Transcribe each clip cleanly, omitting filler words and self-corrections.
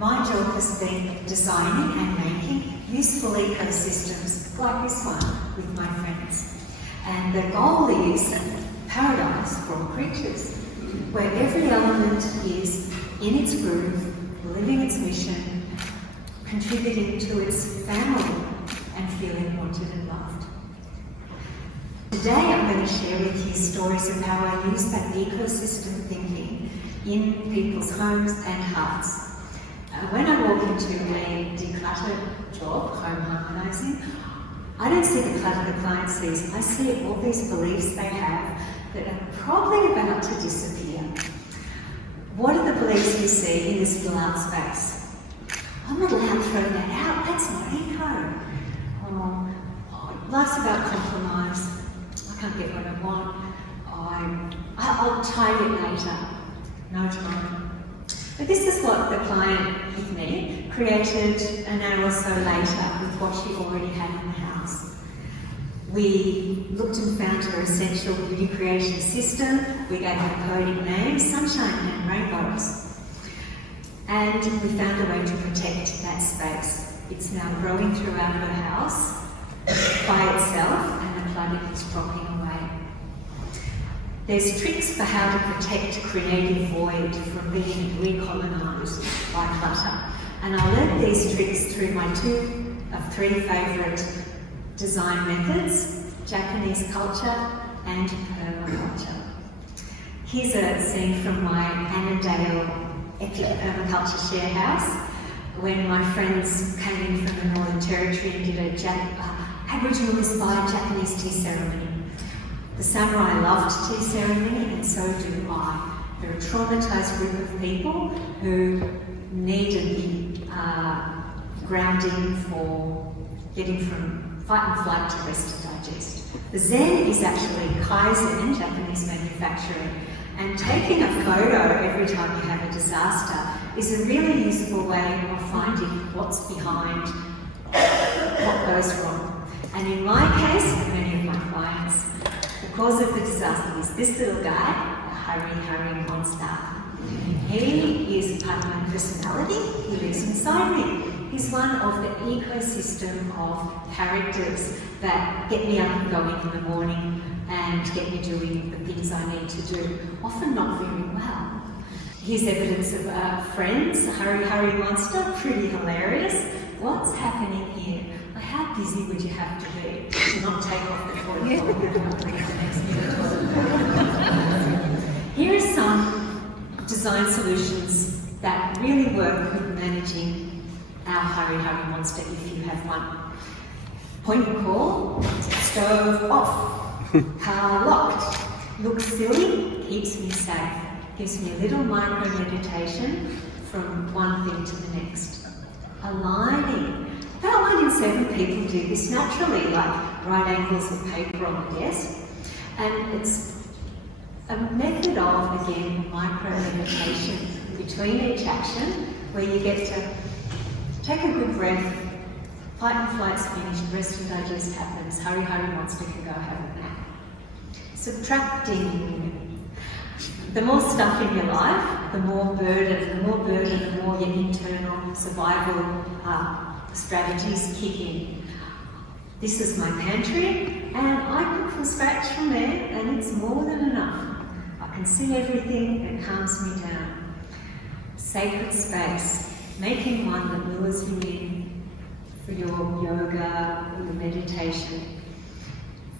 my job has been designing and making useful ecosystems like this one with my friends. And the goal is paradise for all creatures, where every element is in its groove, living its mission, contributing to its family, and feeling wanted and loved. Today I'm going to share with you stories of how I use that ecosystem thinking in people's homes and hearts. When I walk into a declutter job, home harmonising, I don't see the clutter the client sees. I see all these beliefs they have that are probably about to disappear. What are the beliefs you see in this little art space? I'm not allowed to throw that out, that's not eco. Life's about compromise. I can't get what I want. I'll tidy it later. No tomorrow. But this is what the client with me created an hour or so later with what she already had in the house. We looked and found her essential beauty creation system. We gave her a poetic name, Sunshine and Rainbows. And we found a way to protect that space. It's now growing throughout her house by itself, and the clutter is dropping away. There's tricks for how to protect creative void from being recolonised by clutter. And I learned these tricks through my 2 of 3 favourite design methods, Japanese culture and permaculture. Here's a scene from my Annandale epic permaculture share house when my friends came in from the Northern Territory and did a Aboriginal-inspired Japanese tea ceremony. The samurai loved tea ceremony, and so do I. They're a traumatised group of people who needed the grounding for getting from fight and flight to rest and digest. The Zen is actually Kaizen, Japanese manufacturing, and taking a photo every time you have a disaster is a really useful way of finding what's behind what goes wrong. And in my case, and many of my clients, the cause of the disaster is this little guy, a hurry monster. He is part of my personality, he lives inside me. He's one of the ecosystem of characters that get me up and going in the morning and get me doing the things I need to do, often not very well. Here's evidence of friends, hurry monster, pretty hilarious. What's happening here? How busy would you have to be to not take off the toilet bowl and read the next minute? Here are some design solutions that really work with managing our hurry monster if you have one. Point and call, stove off, car locked, looks silly, keeps me safe, gives me a little micro meditation from one thing to the next. Aligning. About 1 in 7 people do this naturally, like right angles with paper on the desk. And it's a method of, again, micro-meditation between each action, where you get to take a good breath, fight and flight's finished, rest and digest happens, hurry monster can go have a nap. Subtracting. The more stuff in your life, the more burden, the more your internal survival strategies kick in. This is my pantry, and I cook from scratch from there, and it's more than enough. I can see everything, it calms me down. Sacred space, making one that lures you in for your yoga, or your meditation.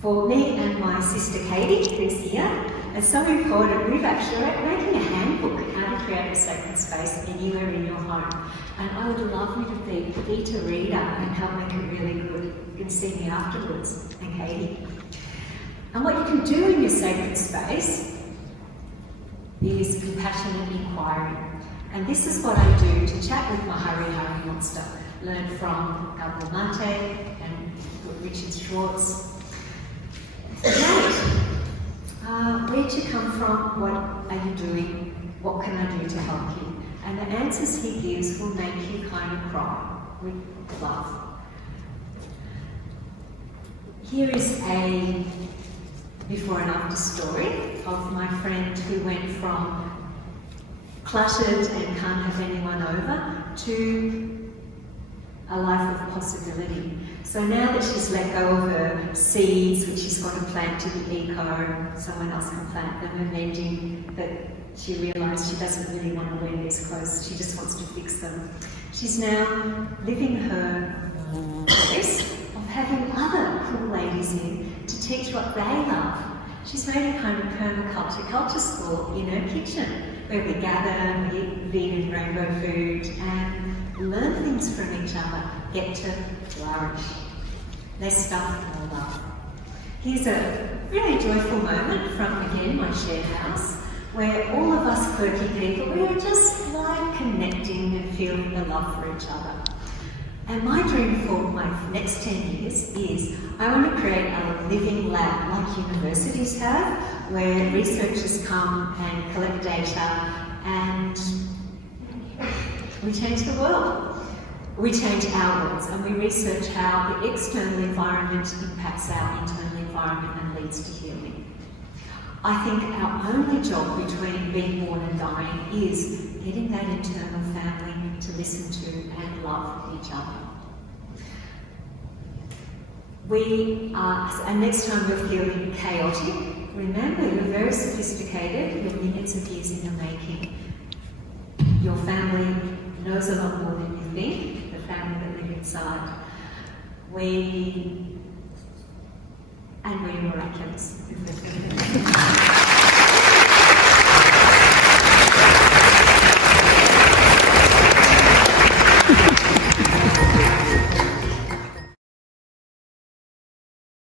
For me and my sister Katie, who's here, it's so important, we're making a handbook on how to create a sacred space anywhere in your home. And I would love you to be a beta reader and help make it really good. You can see me afterwards, and Katie. And what you can do in your sacred space is compassionate inquiry. And this is what I do to chat with my hurry monster. Learn from Gabor Mate and Richard Schwartz. Where'd you come from? What are you doing? What can I do to help you? And the answers he gives will make you kind of cry with love. Here is a before and after story of my friend who went from cluttered and can't have anyone over to a life of possibility. So now that she's let go of her seeds, which she's got to plant to be eco, someone else can plant them, and mending, that she realised she doesn't really want to wear these clothes, she just wants to fix them. She's now living her choice of having other cool ladies in to teach what they love. She's made a kind of permaculture culture school in her kitchen, where we gather, we eat vegan rainbow food, and learn things from each other, get to flourish. Less stuff, more love. Here's a really joyful moment from, again, my shared house, where all of us quirky people, we were just like connecting and feeling the love for each other. And my dream for my next 10 years is I want to create a living lab like universities have, where researchers come and collect data and we change the world. We change our worlds and we research how the external environment impacts our internal environment and leads to healing. I think our only job between being born and dying is getting that internal family to listen to and love each other. And next time you're feeling chaotic, remember you're very sophisticated, you're millions of years in the making. Your family knows a lot more than you think, the family that live inside. We're miraculous.